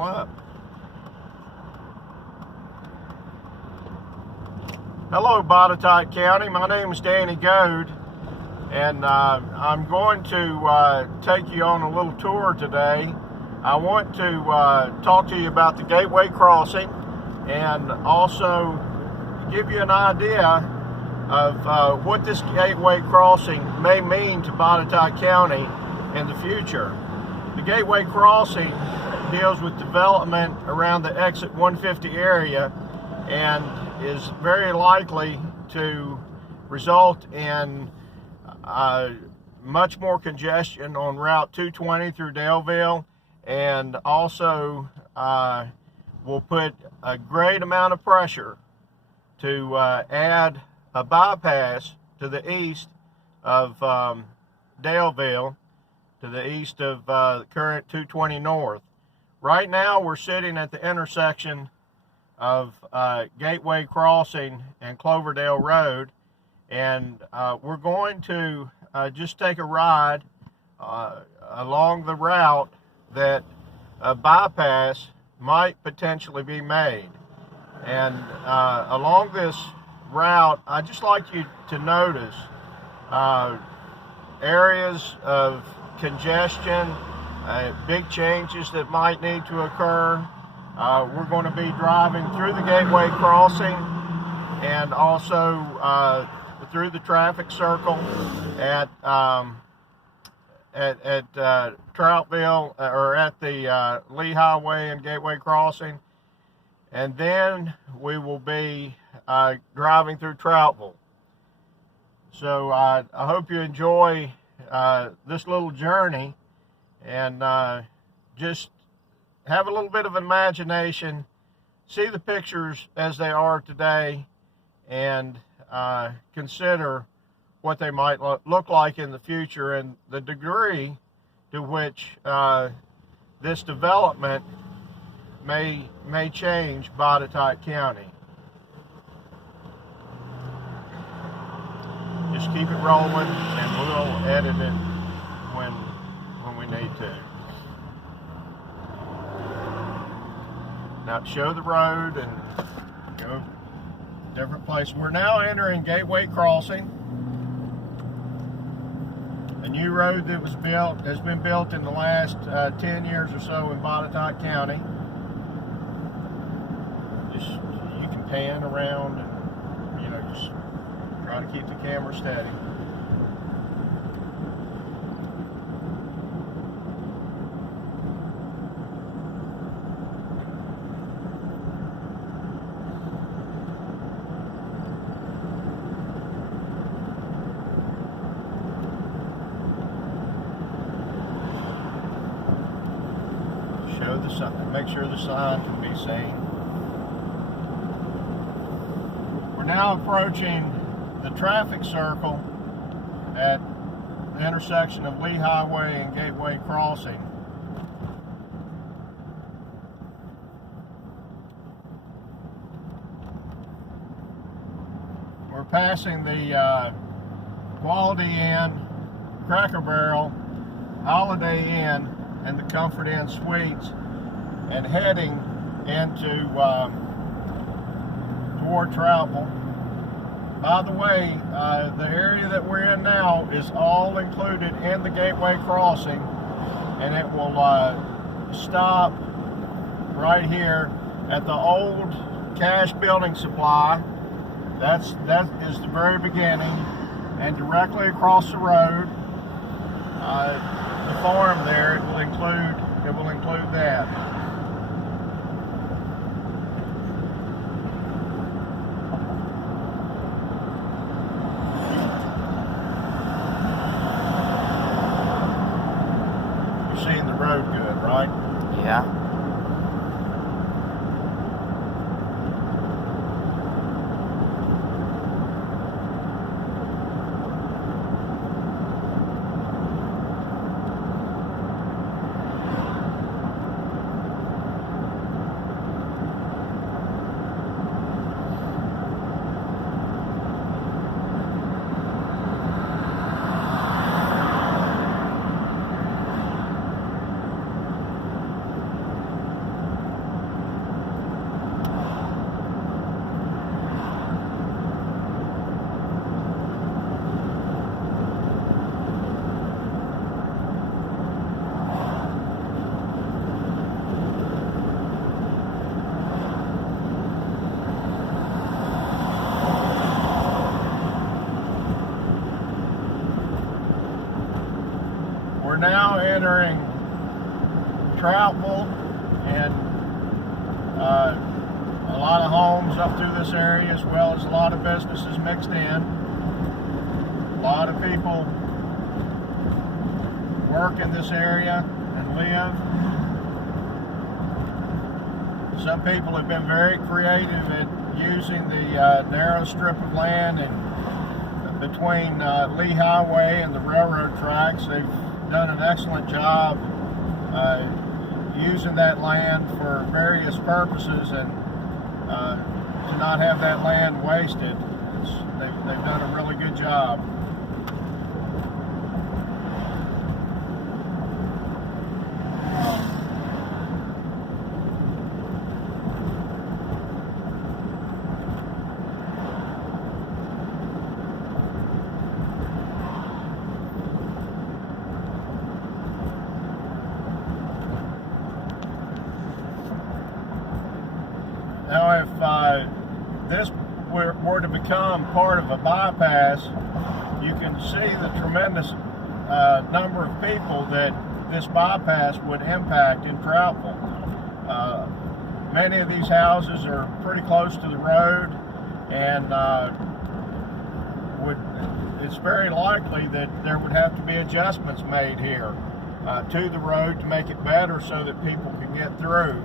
Up. Hello, Botetourt County. My name is Danny Goad, and I'm going to take you on a little tour today. I want to talk to you about the Gateway Crossing and also give you an idea of what this Gateway Crossing may mean to Botetourt County in the future. The Gateway Crossing deals with development around the exit 150 area and is very likely to result in much more congestion on Route 220 through Troutville, and also will put a great amount of pressure to add a bypass to the east of Troutville, to the east of the current 220 north. Right now we're sitting at the intersection of Gateway Crossing and Cloverdale Road, and we're going to just take a ride along the route that a bypass might potentially be made. And along this route, I'd just like you to notice areas of congestion, big changes that might need to occur. We're going to be driving through the Gateway Crossing and also through the traffic circle at Troutville, or at the Lee Highway and Gateway Crossing, and then we will be driving through Troutville. So I hope you enjoy this little journey, and just have a little bit of imagination, see the pictures as they are today, and consider what they might look like in the future and the degree to which this development may change Botetourt County. Just keep it rolling, and we'll edit it when we need to. Now show the road and go different place. We're now entering Gateway Crossing, a new road that was built, has been built in the last 10 years or so in Botetourt County. Just, you can pan around and, just try to keep the camera steady. Show the sign, make sure the sign can be seen. We're now approaching the traffic circle at the intersection of Lee Highway and Gateway Crossing. We're passing the Quality Inn, Cracker Barrel, Holiday Inn, and the Comfort Inn Suites, and heading into toward Troutville. By the way, the area that we're in now is all included in the Gateway Crossing, and it will stop right here at the old Cash Building Supply. That is the very beginning, and directly across the road, the farm there, it will include that. You're seeing the road good, right? Yeah. now entering Troutville, and a lot of homes up through this area, as well as a lot of businesses mixed in. A lot of people work in this area and live. Some people have been very creative at using the narrow strip of land and between Lee Highway and the railroad tracks. They've done an excellent job using that land for various purposes, and to not have that land wasted. They've done a really good job. Now, if this were to become part of a bypass, you can see the tremendous number of people that this bypass would impact in Troutville. Many of these houses are pretty close to the road, and it's very likely that there would have to be adjustments made here to the road to make it better so that people can get through.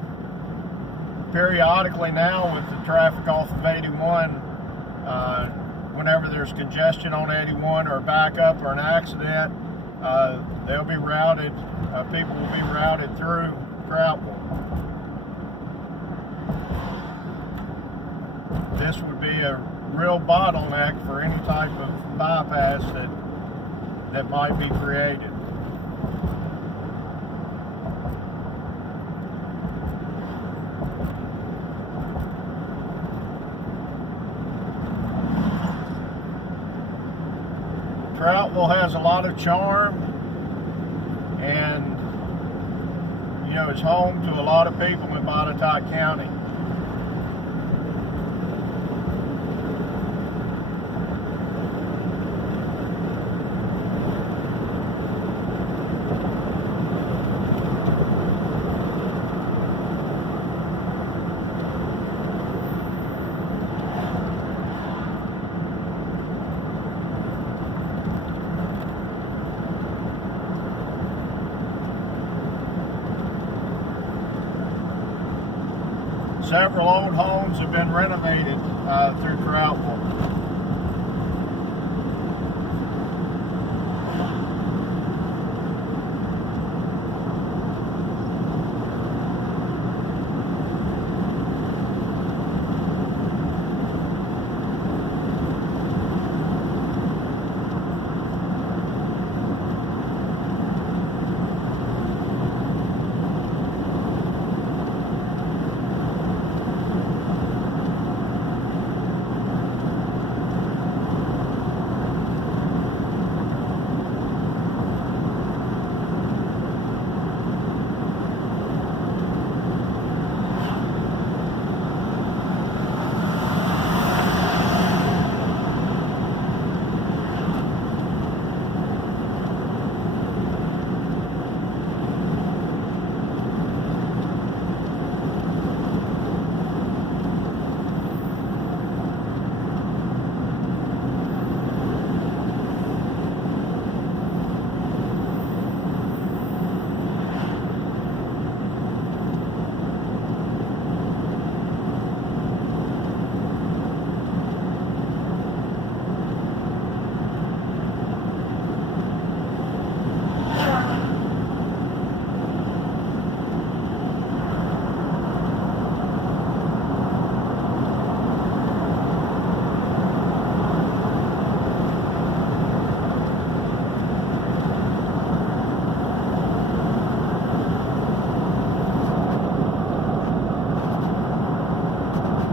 Periodically now, with the traffic off of 81, whenever there's congestion on 81 or a backup or an accident, they'll be routed, people will be routed through Troutville. This would be a real bottleneck for any type of bypass that might be created. Troutville has a lot of charm, and it's home to a lot of people in Botetourt County. Several old homes have been renovated through Troutville.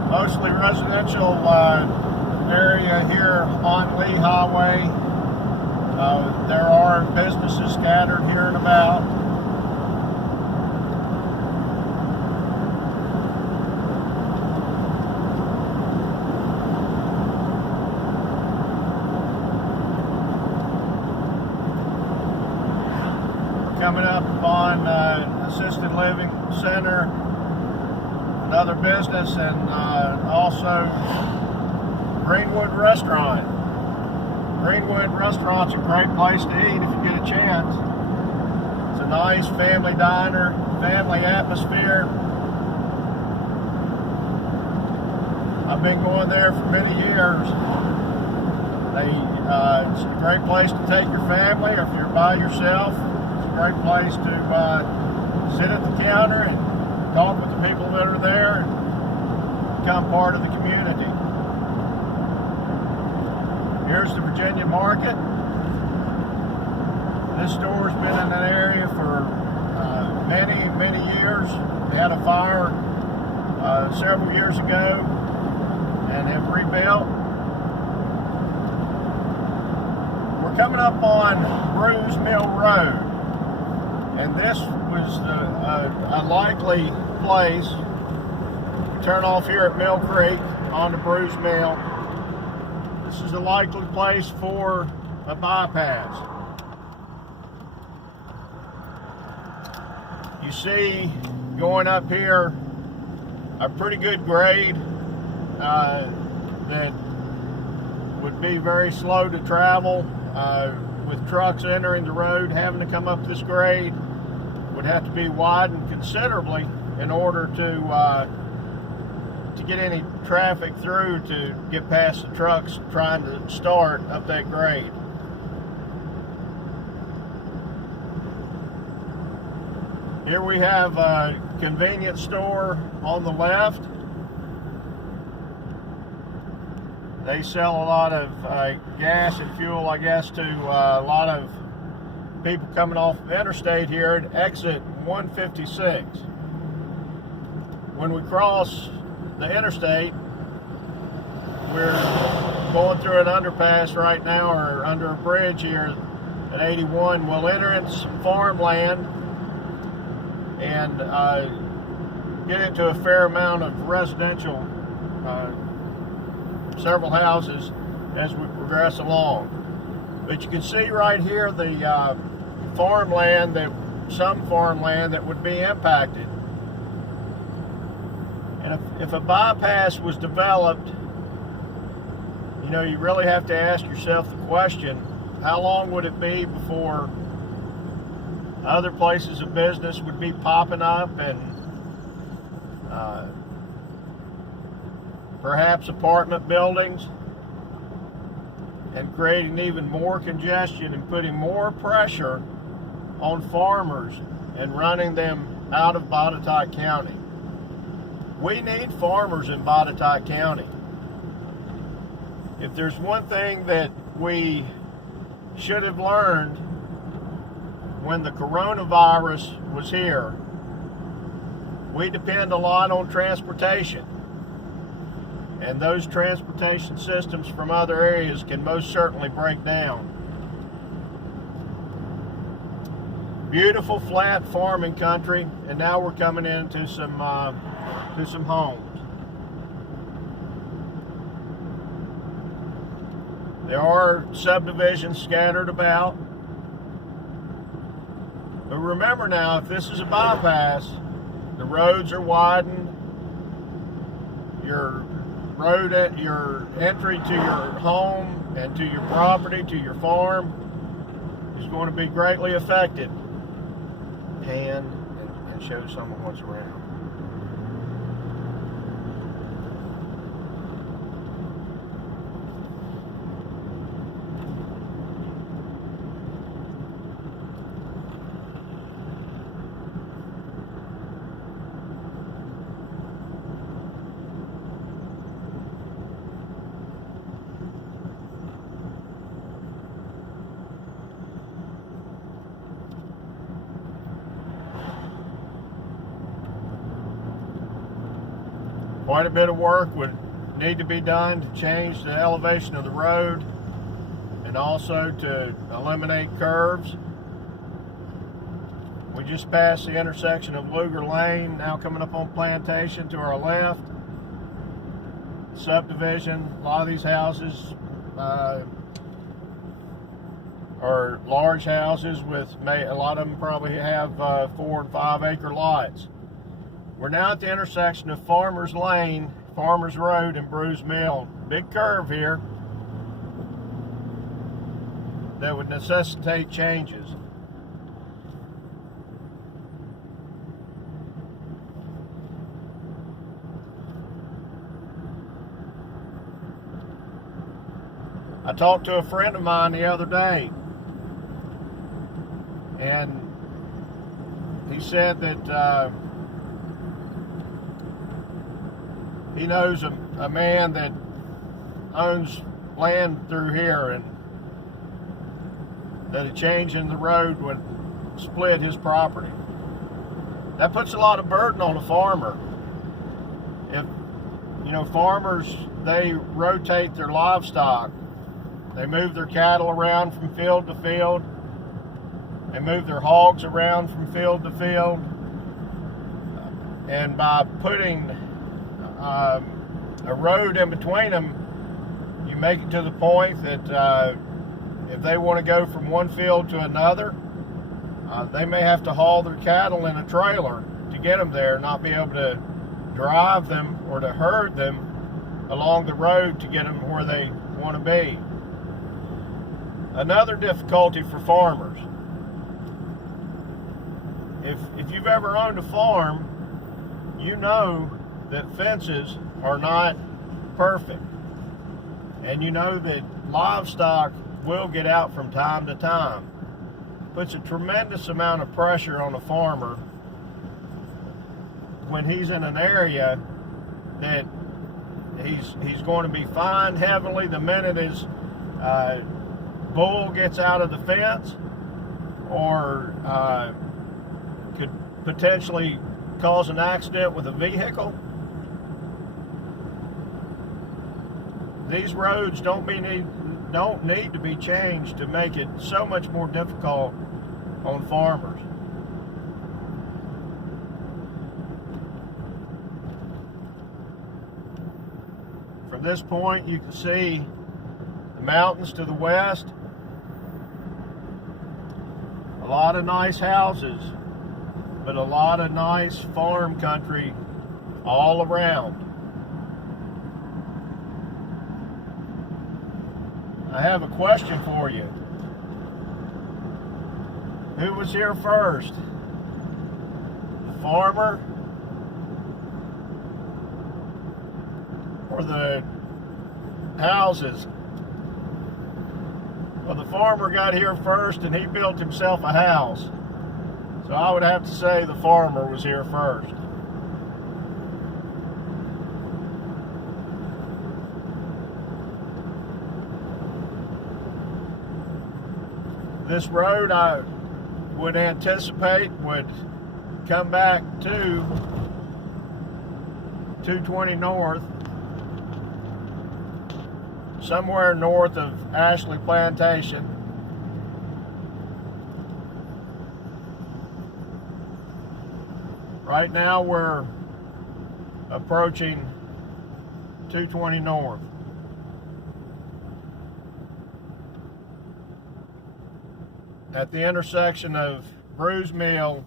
Mostly residential area here on Lee Highway. There are businesses scattered here and about. living center, another business, and also Greenwood Restaurant. Greenwood Restaurant's a great place to eat if you get a chance. It's a nice family diner, family atmosphere. I've been going there for many years. It's a great place to take your family, or if you're by yourself, it's a great place to sit at the counter and talk with the people that are there and become part of the community. Here's the Virginia Market. This store's been in that area for many years. We had a fire several years ago and have rebuilt. We're coming up on Bruce Mill Road, and this was a likely place. We turn off here at Mill Creek onto Bruce Mill. This is a likely place for a bypass. You see, going up here, a pretty good grade that would be very slow to travel. With trucks entering the road, having to come up this grade would have to be widened considerably in order to get any traffic through to get past the trucks trying to start up that grade. Here we have a convenience store on the left. They sell a lot of gas and fuel, I guess, to a lot of people coming off the interstate here at exit 156. When we cross the interstate, we're going through an underpass right now, or under a bridge here at 81. We'll enter into some farmland and get into a fair amount of residential, several houses as we progress along. But you can see right here the some farmland that would be impacted. And if a bypass was developed, you know, you really have to ask yourself the question, how long would it be before other places of business would be popping up, and perhaps apartment buildings, and creating even more congestion and putting more pressure on farmers and running them out of Botetourt County. We need farmers in Botetourt County. If there's one thing that we should have learned when the coronavirus was here, we depend a lot on transportation. And those transportation systems from other areas can most certainly break down. Beautiful flat farming country, and now we're coming into some homes. There are subdivisions scattered about. But remember now, if this is a bypass, the roads are widened. Your entry to your home and to your property, to your farm, is going to be greatly affected. Pan and show someone what's around. Quite a bit of work would need to be done to change the elevation of the road and also to eliminate curves. We just passed the intersection of Luger Lane, now coming up on Plantation to our left. Subdivision, a lot of these houses are large houses with, a lot of them probably have 4 and 5 acre lots. We're now at the intersection of Farmers Lane, Farmers Road, and Bruce Mill. Big curve here that would necessitate changes. I talked to a friend of mine the other day, and he said that he knows a man that owns land through here, and that a change in the road would split his property. That puts a lot of burden on the farmer. If, farmers, they rotate their livestock. They move their cattle around from field to field. They move their hogs around from field to field. And by putting a road in between them, you make it to the point that if they want to go from one field to another, they may have to haul their cattle in a trailer to get them there, not be able to drive them or to herd them along the road to get them where they want to be. Another difficulty for farmers. If you've ever owned a farm, you know that fences are not perfect. And you know that livestock will get out from time to time. Puts a tremendous amount of pressure on a farmer when he's in an area that he's going to be fined heavily the minute his bull gets out of the fence, or could potentially cause an accident with a vehicle. These roads don't need to be changed to make it so much more difficult on farmers. From this point, you can see the mountains to the west. A lot of nice houses, but a lot of nice farm country all around. I have a question for you. Who was here first? The farmer or the houses? Well, the farmer got here first and he built himself a house. So I would have to say the farmer was here first. This road, I would anticipate, would come back to 220 North, somewhere north of Ashley Plantation. Right now we're approaching 220 North. At the intersection of Bruce Mill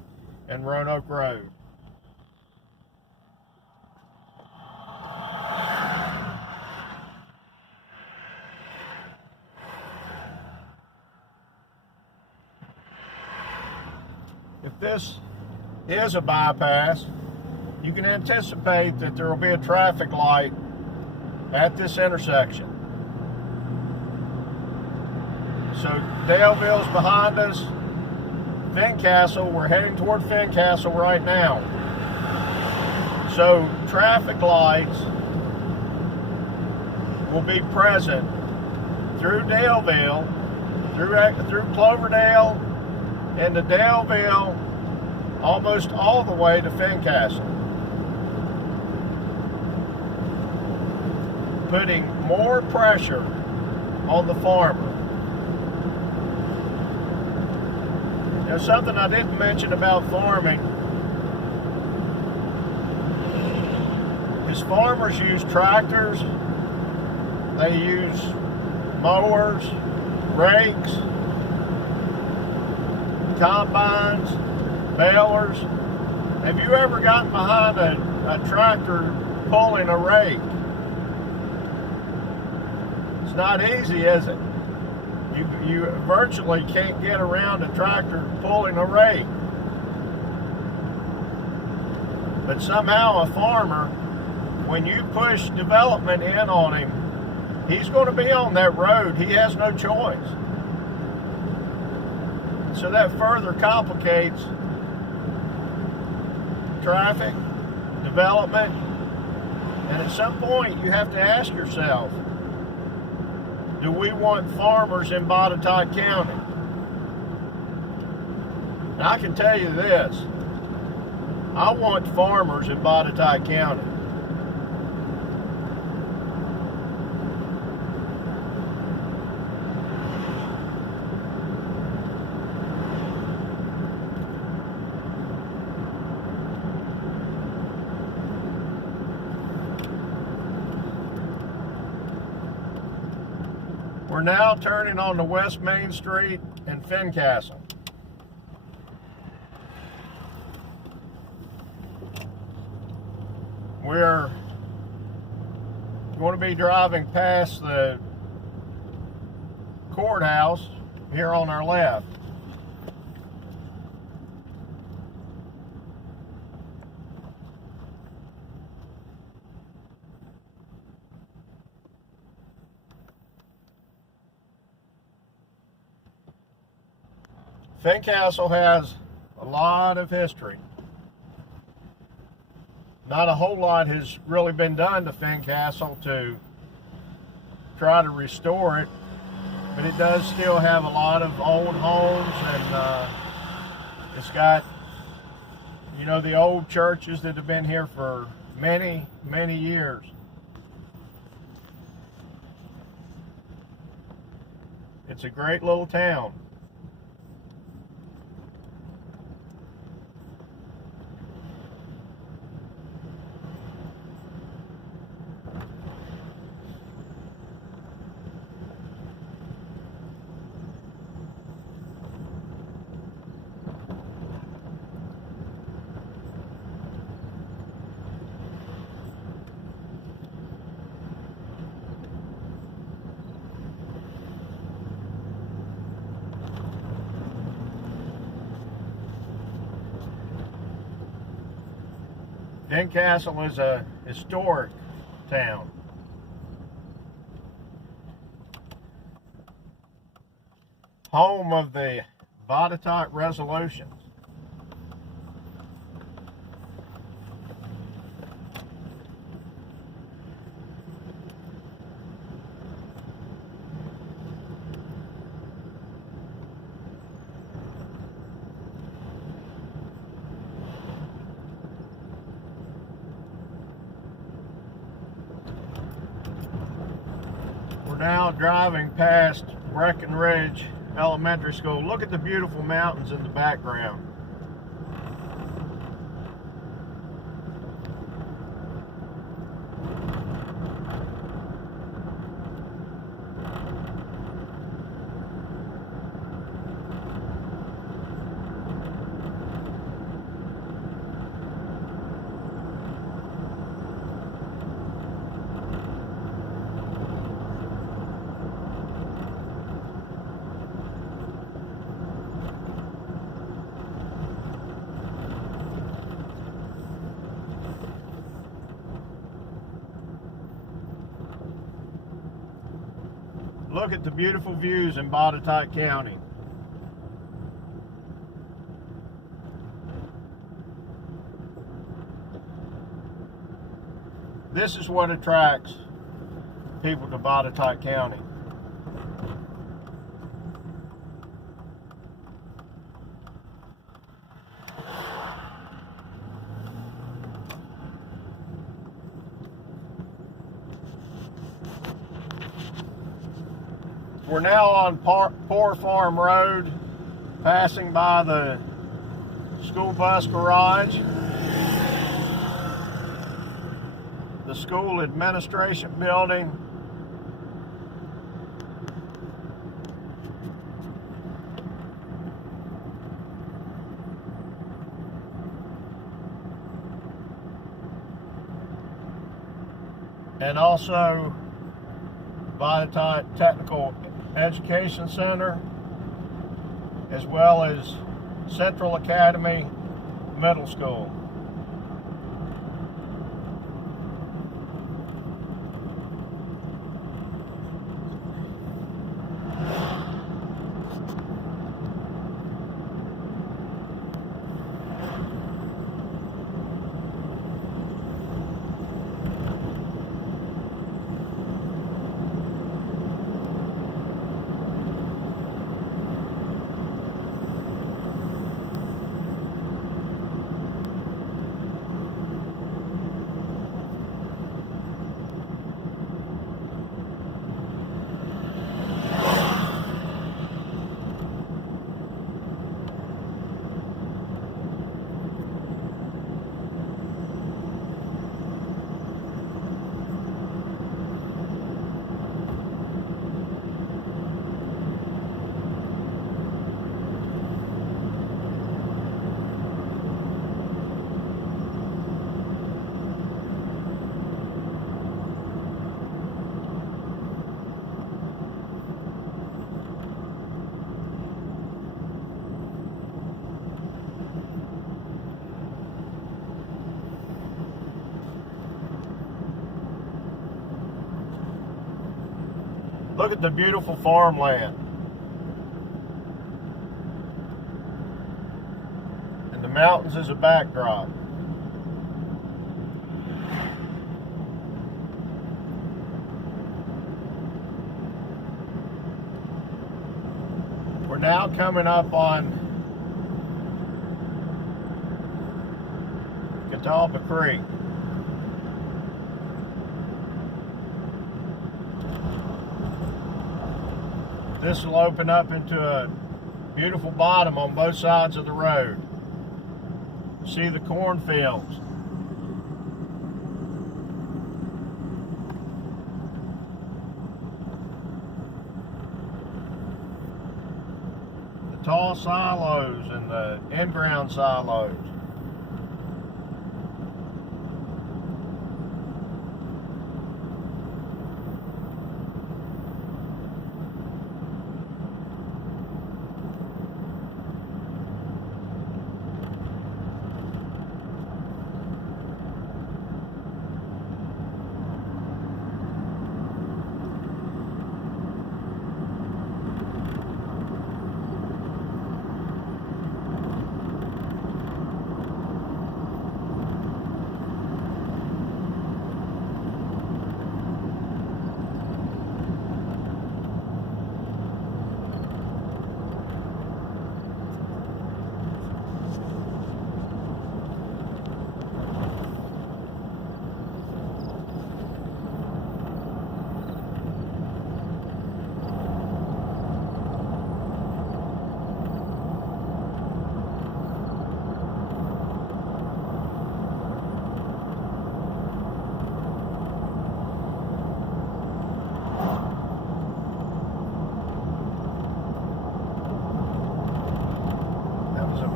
and Roanoke Road. If this is a bypass, you can anticipate that there will be a traffic light at this intersection. So Daleville's behind us. Fincastle, we're heading toward Fincastle right now. So traffic lights will be present through Daleville, through Cloverdale, into Daleville, almost all the way to Fincastle, putting more pressure on the farmer. Now, something I didn't mention about farming is farmers use tractors, they use mowers, rakes, combines, balers. Have you ever gotten behind a tractor pulling a rake? It's not easy, is it? You virtually can't get around a tractor pulling a rake. But somehow a farmer, when you push development in on him, he's going to be on that road. He has no choice. So that further complicates traffic, development, and at some point you have to ask yourself, do we want farmers in Botetourt County? And I can tell you this, I want farmers in Botetourt County. We're now turning on the West Main Street in Fincastle. We're going to be driving past the courthouse here on our left. Fincastle has a lot of history. Not a whole lot has really been done to Fincastle to try to restore it, but it does still have a lot of old homes, and it's got, you know, the old churches that have been here for many, many years. It's a great little town. Fincastle is a historic town. Home of the Botetourt resolutions. Now driving past Breckenridge Elementary School. Look at the beautiful mountains in the background. Look at the beautiful views in Botetourt County. This is what attracts people to Botetourt County. We're now on Poor Farm Road, passing by the school bus garage, the school administration building, and also Botetourt Technical Education Center, as well as Central Academy Middle School. Look at the beautiful farmland. And the mountains as a backdrop. We're now coming up on Catawba Creek. This will open up into a beautiful bottom on both sides of the road. See the cornfields. The tall silos and the in-ground silos.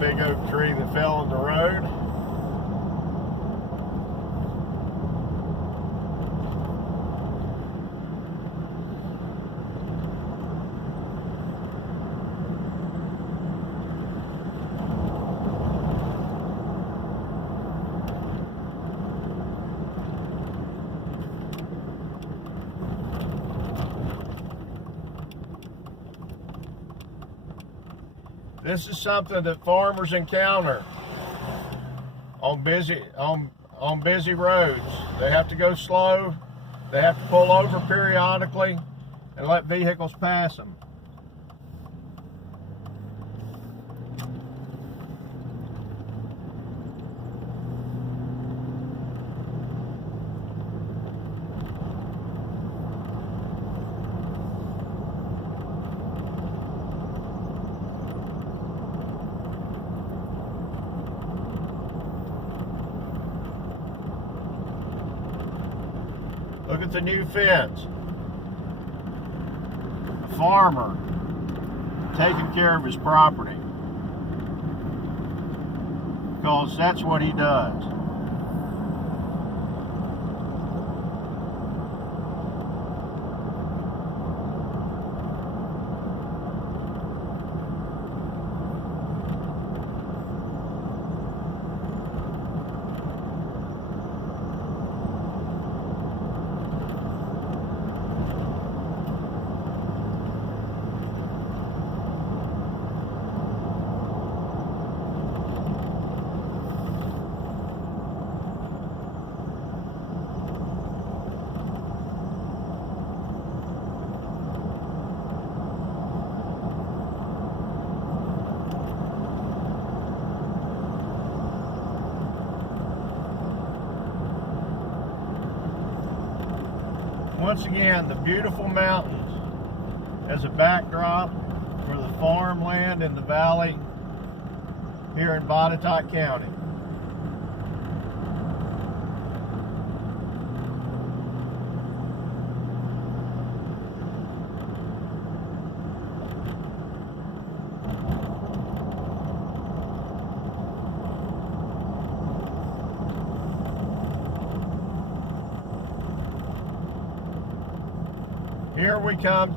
Big oak tree that fell in the road. This is something that farmers encounter on busy roads. They have to go slow. They have to pull over periodically and let vehicles pass them. Look at the new fence. A farmer taking care of his property, because that's what he does. Once again, the beautiful mountains as a backdrop for the farmland in the valley here in Botetourt County. Here we come